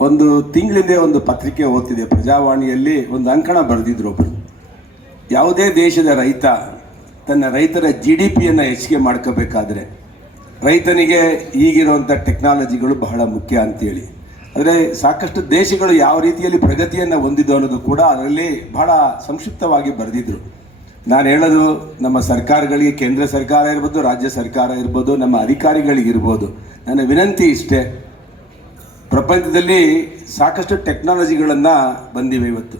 ಒಂದು ತಿಂಗಳಿಂದೆ ಒಂದು ಪತ್ರಿಕೆ ಓದ್ತಿದೆ. ಪ್ರಜಾವಾಣಿಯಲ್ಲಿ ಒಂದು ಅಂಕಣ ಬರೆದಿದ್ರು ಒಬ್ಬರು ಯಾವುದೇ ದೇಶದ ರೈತ ತನ್ನ ರೈತರ ಜಿ ಡಿ ಪಿಯನ್ನು ಹೆಚ್ಚಿಗೆ ಮಾಡ್ಕೋಬೇಕಾದ್ರೆ ರೈತನಿಗೆ ಈಗಿರುವಂಥ ಟೆಕ್ನಾಲಜಿಗಳು ಬಹಳ ಮುಖ್ಯ ಅಂತೇಳಿ. ಆದರೆ ಸಾಕಷ್ಟು ದೇಶಗಳು ಯಾವ ರೀತಿಯಲ್ಲಿ ಪ್ರಗತಿಯನ್ನು ಹೊಂದಿದ್ದು ಅನ್ನೋದು ಕೂಡ ಅದರಲ್ಲಿ ಬಹಳ ಸಂಕ್ಷಿಪ್ತವಾಗಿ ಬರೆದಿದ್ರು. ನಾನು ಹೇಳೋದು ನಮ್ಮ ಸರ್ಕಾರಗಳಿಗೆ, ಕೇಂದ್ರ ಸರ್ಕಾರ ಇರ್ಬೋದು, ರಾಜ್ಯ ಸರ್ಕಾರ ಇರ್ಬೋದು, ನಮ್ಮ ಅಧಿಕಾರಿಗಳಿಗಿರ್ಬೋದು ನನ್ನ ವಿನಂತಿ ಇಷ್ಟೇ. ಪ್ರಪಂಚದಲ್ಲಿ ಸಾಕಷ್ಟು ಟೆಕ್ನಾಲಜಿಗಳನ್ನು ಬಂದಿವೆ ಇವತ್ತು.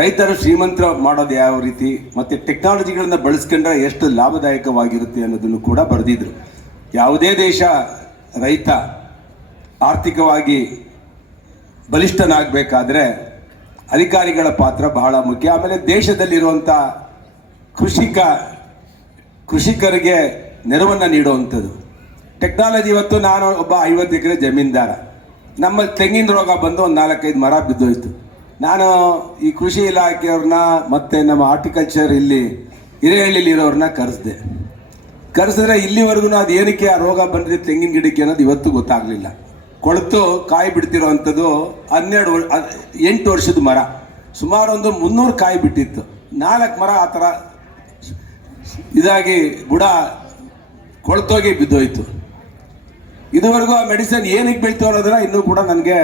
ರೈತರು ಶ್ರೀಮಂತರ ಮಾಡೋದು ಯಾವ ರೀತಿ, ಮತ್ತು ಟೆಕ್ನಾಲಜಿಗಳನ್ನು ಬಳಸ್ಕೊಂಡ್ರೆ ಎಷ್ಟು ಲಾಭದಾಯಕವಾಗಿರುತ್ತೆ ಅನ್ನೋದನ್ನು ಕೂಡ ಬರೆದಿದ್ರು. ಯಾವುದೇ ದೇಶ ರೈತ ಆರ್ಥಿಕವಾಗಿ ಬಲಿಷ್ಠನಾಗಬೇಕಾದ್ರೆ ಅಧಿಕಾರಿಗಳ ಪಾತ್ರ ಬಹಳ ಮುಖ್ಯ. ಆಮೇಲೆ ದೇಶದಲ್ಲಿರುವಂಥ ಕೃಷಿಕ, ಕೃಷಿಕರಿಗೆ ನೆರವನ್ನು ನೀಡುವಂಥದ್ದು. ಟೆಕ್ನಾಲಜಿ ಇವತ್ತು ನಾನು ಒಬ್ಬ ಐವತ್ತು ಎಕರೆ ಜಮೀನ್ದಾರ. ನಮ್ಮ ತೆಂಗಿನ ರೋಗ ಬಂದು ಒಂದು ನಾಲ್ಕೈದು ಮರ ಬಿದ್ದೋಯ್ತು. ನಾನು ಈ ಕೃಷಿ ಇಲಾಖೆಯವ್ರನ್ನ ಮತ್ತು ನಮ್ಮ ಹಾರ್ಟಿಕಲ್ಚರ್ ಇಲ್ಲಿ ಹಿರೇಹಳ್ಳಿಲಿ ಇರೋರನ್ನ ಕರೆಸಿದೆ. ಕರೆಸಿದ್ರೆ ಇಲ್ಲಿವರೆಗೂ ಅದು ಏನಕ್ಕೆ ಆ ರೋಗ ಬಂದಿದೆ ತೆಂಗಿನ ಗಿಡಕ್ಕೆ ಅನ್ನೋದು ಇವತ್ತು ಗೊತ್ತಾಗಲಿಲ್ಲ. ಕೊಳೆತು ಕಾಯಿ ಬಿಡ್ತಿರೋವಂಥದ್ದು ಹನ್ನೆರಡು ವರ್ ಎಂಟು ವರ್ಷದ ಮರ. ಸುಮಾರು ಒಂದು ಮುನ್ನೂರು ಕಾಯಿ ಬಿಟ್ಟಿತ್ತು. ನಾಲ್ಕು ಮರ ಆ ಥರ ಇದಾಗಿ ಬುಡ ಕೊಳ್ತೋಗಿ ಬಿದ್ದೋಯ್ತು. ಇದುವರೆಗೂ ಆ ಮೆಡಿಸಿನ್ ಏನಕ್ಕೆ ಬೀಳ್ತು ಅನ್ನೋದನ್ನ ಇನ್ನೂ ಕೂಡ ನನಗೆ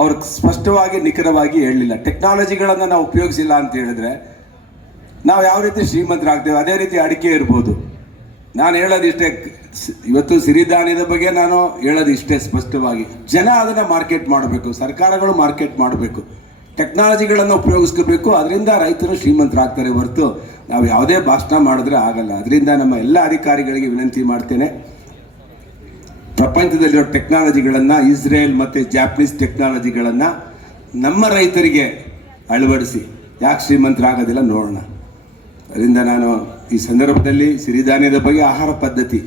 ಅವ್ರು ಸ್ಪಷ್ಟವಾಗಿ, ನಿಖರವಾಗಿ ಹೇಳಲಿಲ್ಲ. ಟೆಕ್ನಾಲಜಿಗಳನ್ನು ನಾವು ಉಪಯೋಗಿಸಿಲ್ಲ ಅಂತ ಹೇಳಿದ್ರೆ ನಾವು ಯಾವ ರೀತಿ ಶ್ರೀಮಂತರಾಗ್ತೇವೆ, ಅದೇ ರೀತಿ ಅಡಿಕೆ ಇರ್ಬೋದು. ನಾನು ಹೇಳೋದು ಇಷ್ಟೇ, ಇವತ್ತು ಸಿರಿಧಾನ್ಯದ ಬಗ್ಗೆ ನಾನು ಹೇಳೋದು ಇಷ್ಟೇ ಸ್ಪಷ್ಟವಾಗಿ. ಜನ ಅದನ್ನು ಮಾರ್ಕೆಟ್ ಮಾಡಬೇಕು, ಸರ್ಕಾರಗಳು ಮಾರ್ಕೆಟ್ ಮಾಡಬೇಕು. ಟೆಕ್ನಾಲಜಿಗಳನ್ನು ಉಪಯೋಗಿಸ್ಕೋಬೇಕು, ಅದರಿಂದ ರೈತರು ಶ್ರೀಮಂತರಾಗ್ತಾರೆ ಹೊರತು ನಾವು ಯಾವುದೇ ಭಾಷಣ ಮಾಡಿದ್ರೆ ಆಗಲ್ಲ. ಅದರಿಂದ ನಮ್ಮ ಎಲ್ಲ ಅಧಿಕಾರಿಗಳಿಗೆ ವಿನಂತಿ ಮಾಡ್ತೇನೆ. ಪ್ರಪಂಚದಲ್ಲಿರೋ ಟೆಕ್ನಾಲಜಿಗಳನ್ನು ಇಸ್ರೇಲ್ ಮತ್ತು ಜಾಪನೀಸ್ ಟೆಕ್ನಾಲಜಿಗಳನ್ನು ನಮ್ಮ ರೈತರಿಗೆ ಅಳವಡಿಸಿ. ಯಾಕೆ ಶ್ರೀಮಂತರಾಗೋದಿಲ್ಲ ನೋಡೋಣ. ಅದರಿಂದ ನಾನು ಈ ಸಂದರ್ಭದಲ್ಲಿ ಸಿರಿಧಾನ್ಯದ ಬಗ್ಗೆ ಆಹಾರ ಪದ್ಧತಿ,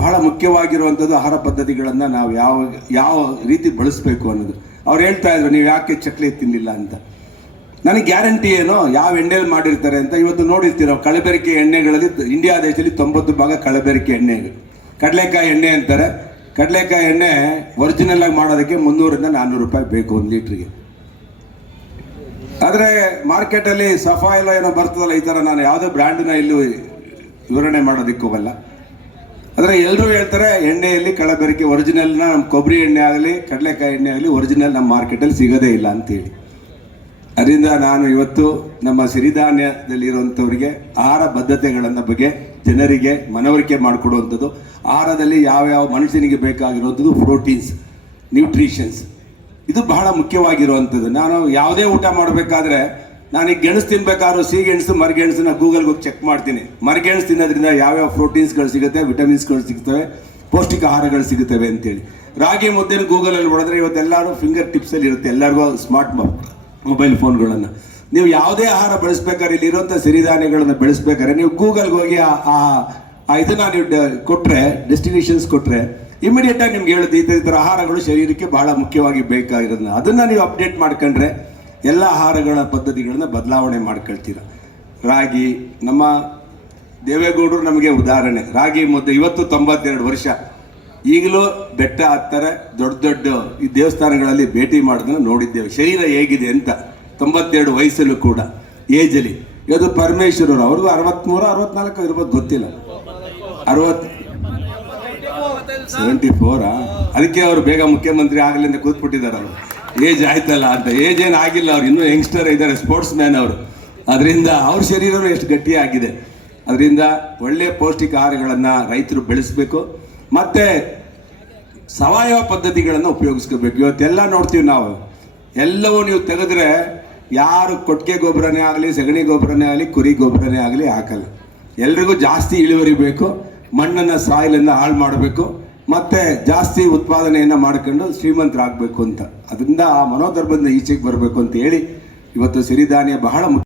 ಬಹಳ ಮುಖ್ಯವಾಗಿರುವಂಥದ್ದು ಆಹಾರ ಪದ್ಧತಿಗಳನ್ನು ನಾವು ಯಾವ ಯಾವ ರೀತಿ ಬಳಸಬೇಕು ಅನ್ನೋದು. ಅವ್ರು ಹೇಳ್ತಾ ಇದ್ರು, ನೀವು ಯಾಕೆ ಚಕ್ಲಿ ತಿನ್ನಲಿಲ್ಲ ಅಂತ? ನನಗೆ ಗ್ಯಾರಂಟಿ ಏನೋ, ಯಾವ ಎಣ್ಣೆಯಲ್ಲಿ ಮಾಡಿರ್ತಾರೆ ಅಂತ ಇವತ್ತು ನೋಡಿರ್ತೀರೋ, ಕಳೆಬೆರಿಕೆ ಎಣ್ಣೆಗಳಲ್ಲಿ ಇಂಡಿಯಾ ದೇಶದಲ್ಲಿ ತೊಂಬತ್ತು ಭಾಗ ಕಳೆಬೆರಿಕೆ ಎಣ್ಣೆ ಕಡಲೆಕಾಯಿ ಎಣ್ಣೆ ಅಂತಾರೆ ಕಡಲೆಕಾಯಿ ಎಣ್ಣೆ ಒರಿಜಿನಲ್ ಆಗಿ ಮಾಡೋದಕ್ಕೆ ಮುನ್ನೂರಿಂದ ನಾನ್ನೂರು ರೂಪಾಯಿ ಬೇಕು ಒಂದು ಲೀಟ್ರಿಗೆ ಆದರೆ ಮಾರ್ಕೆಟಲ್ಲಿ ಸಫಾ ಎಲ್ಲ ಏನೋ ಬರ್ತದಲ್ಲ ಈ ಥರ ನಾನು ಯಾವುದೇ ಬ್ರ್ಯಾಂಡನ್ನ ಇಲ್ಲಿ ವಿವರಣೆ ಮಾಡೋದಕ್ಕೆ ಹೋಗಲ್ಲ ಆದರೆ ಎಲ್ಲರೂ ಹೇಳ್ತಾರೆ ಎಣ್ಣೆಯಲ್ಲಿ ಕಳಬೆರಕೆ ಒರಿಜಿನಲ್ನ ನಮ್ಮ ಕೊಬ್ಬರಿ ಎಣ್ಣೆ ಆಗಲಿ, ಕಡಲೆಕಾಯಿ ಎಣ್ಣೆ ಆಗಲಿ ಒರಿಜಿನಲ್ ನಮ್ಮ ಮಾರ್ಕೆಟಲ್ಲಿ ಸಿಗೋದೇ ಇಲ್ಲ ಅಂತೇಳಿ. ಅದರಿಂದ ನಾನು ಇವತ್ತು ನಮ್ಮ ಸಿರಿಧಾನ್ಯದಲ್ಲಿರುವಂಥವ್ರಿಗೆ ಆಹಾರ ಬದ್ಧತೆಗಳನ್ನು ಬಗ್ಗೆ ಜನರಿಗೆ ಮನವರಿಕೆ ಮಾಡಿಕೊಡುವಂಥದ್ದು. ಆಹಾರದಲ್ಲಿ ಯಾವ್ಯಾವ ಮನುಷ್ಯನಿಗೆ ಬೇಕಾಗಿರುವಂಥದ್ದು? Proteins, nutritions. ಇದು ಬಹಳ ಮುಖ್ಯವಾಗಿರುವಂಥದ್ದು. ನಾನು ಯಾವುದೇ ಊಟ ಮಾಡಬೇಕಾದ್ರೆ ನಾನು ಈಗ ಗೆಣಸು ತಿನ್ಬೇಕಾದ್ರೂ ಸಿಗೆಣಸು ಮರಗೆಣಸನ್ನ ಗೂಗಲ್ಗೆ ಹೋಗಿ ಚೆಕ್ ಮಾಡ್ತೀನಿ. ಮರಗೆಣಸು ತಿನ್ನೋದ್ರಿಂದ ಯಾವ್ಯಾವ ಪ್ರೋಟೀನ್ಸ್ಗಳು ಸಿಗುತ್ತೆ, ವಿಟಮಿನ್ಸ್ಗಳು ಸಿಗ್ತವೆ ಪೌಷ್ಟಿಕ ಆಹಾರಗಳು ಸಿಗುತ್ತವೆ ಅಂತೇಳಿ. ರಾಗಿ ಮುದ್ದೆನ ಗೂಗಲಲ್ಲಿ ಹೊಡೆದ್ರೆ ಇವತ್ತೆಲ್ಲರೂ ಫಿಂಗರ್ ಟಿಪ್ಸಲ್ಲಿ ಇರುತ್ತೆ. ಎಲ್ಲರಿಗೂ ಸ್ಮಾರ್ಟ್ ಮೊಬೈಲ್ ಫೋನ್ಗಳನ್ನು ನೀವು ಯಾವುದೇ ಆಹಾರ ಬೆಳೆಸ್ಬೇಕಾದ್ರೆ ಇಲ್ಲಿರುವಂಥ ಸಿರಿಧಾನ್ಯಗಳನ್ನು ಬೆಳೆಸ್ಬೇಕಾದ್ರೆ ನೀವು ಗೂಗಲ್ಗೆ ಹೋಗಿ ಆ- ಇದನ್ನ ನೀವು ಕೊಟ್ರೆ ಡೆಸ್ಟಿನೇಷನ್ಸ್ ಕೊಟ್ರೆ ಇಮಿಡಿಯೇಟ್ ಆಗಿ ನಿಮ್ಗೆ ಹೇಳುತ್ತೆ, ಈ ಥರ ಆಹಾರಗಳು ಶರೀರಕ್ಕೆ ಬಹಳ ಮುಖ್ಯವಾಗಿ ಬೇಕಾಗಿರೋದನ್ನ ಅದನ್ನ ನೀವು ಅಪ್ಡೇಟ್ ಮಾಡ್ಕೊಂಡ್ರೆ ಎಲ್ಲ ಆಹಾರಗಳ ಪದ್ಧತಿಗಳನ್ನ ಬದಲಾವಣೆ ಮಾಡ್ಕೊಳ್ತೀರ. ರಾಗಿ, ನಮ್ಮ ದೇವೇಗೌಡರು ನಮಗೆ ಉದಾಹರಣೆ. ರಾಗಿ ಮುದ್ದೆ, ಇವತ್ತು ತೊಂಬತ್ತೆರಡು ವರ್ಷ. ಈಗಲೂ ಬೆಟ್ಟ ಹತ್ತಾರೆ, ದೊಡ್ಡ ದೊಡ್ಡ ಈ ದೇವಸ್ಥಾನಗಳಲ್ಲಿ ಭೇಟಿ ಮಾಡೋದನ್ನ ನೋಡಿದ್ದೇವೆ. ಶರೀರ ಹೇಗಿದೆ ಅಂತ ತೊಂಬತ್ತೆರಡು ವಯಸ್ಸಲ್ಲೂ ಕೂಡ ಏಜಲ್ಲಿ ಇವತ್ತು ಪರಮೇಶ್ವರರು, ಅವ್ರಿಗೂ ಅರವತ್ತ್ಮೂರು ಅರವತ್ನಾಲ್ಕು ಇರ್ಬೋದು ಗೊತ್ತಿಲ್ಲ. ಅರವತ್ ಸೆವೆಂಟಿ ಫೋರಾ ಅದಕ್ಕೆ ಅವರು ಬೇಗ ಮುಖ್ಯಮಂತ್ರಿ ಆಗಲಿ ಅಂತ ಕೂತ್ಬಿಟ್ಟಿದ್ದಾರೆ ಅವರು ಏಜ್ ಆಯ್ತಲ್ಲ ಅಂತ. ಏಜ್ ಏನು ಆಗಿಲ್ಲ ಅವ್ರು. ಇನ್ನೂ ಯಂಗ್ಸ್ಟರ್ ಇದ್ದಾರೆ ಸ್ಪೋರ್ಟ್ಸ್ ಮ್ಯಾನ್ ಅವರು. ಅದರಿಂದ ಅವ್ರ ಶರೀರನೂ ಎಷ್ಟು ಗಟ್ಟಿಯಾಗಿದೆ. ಅದರಿಂದ ಒಳ್ಳೆಯ ಪೌಷ್ಟಿಕ ಆಹಾರಗಳನ್ನು ರೈತರು ಬೆಳೆಸಬೇಕು. ಮತ್ತೆ ಸಾವಯವ ಪದ್ಧತಿಗಳನ್ನು ಉಪಯೋಗಿಸ್ಕೋಬೇಕು. ಇವತ್ತೆಲ್ಲ ನೋಡ್ತೀವಿ ನಾವು. ಎಲ್ಲವೂ ನೀವು ತೆಗೆದ್ರೆ ಯಾರು ಕೊಟ್ಟಿಗೆ ಗೊಬ್ಬರನೇ ಆಗಲಿ, ಸಗಣಿ ಗೊಬ್ಬರನೇ ಆಗಲಿ, ಕುರಿ ಗೊಬ್ಬರನೇ ಆಗಲಿ ಹಾಕಲ್ಲ. ಎಲ್ರಿಗೂ ಜಾಸ್ತಿ ಇಳುವರಿ ಬೇಕು, ಮಣ್ಣನ್ನು ಸಾಯಿಲಿಂದ ಹಾಳು ಮಾಡಬೇಕು, ಮತ್ತೆ ಜಾಸ್ತಿ ಉತ್ಪಾದನೆಯನ್ನು ಮಾಡ್ಕೊಂಡು ಶ್ರೀಮಂತರಾಗಬೇಕು ಅಂತ. ಅದರಿಂದ ಆ ಮನೋಧರ್ಮದಿಂದ ಈಚೆಗೆ ಬರಬೇಕು ಅಂತ ಹೇಳಿ ಇವತ್ತು ಸಿರಿಧಾನ್ಯ ಬಹಳ ಮುಖ್ಯ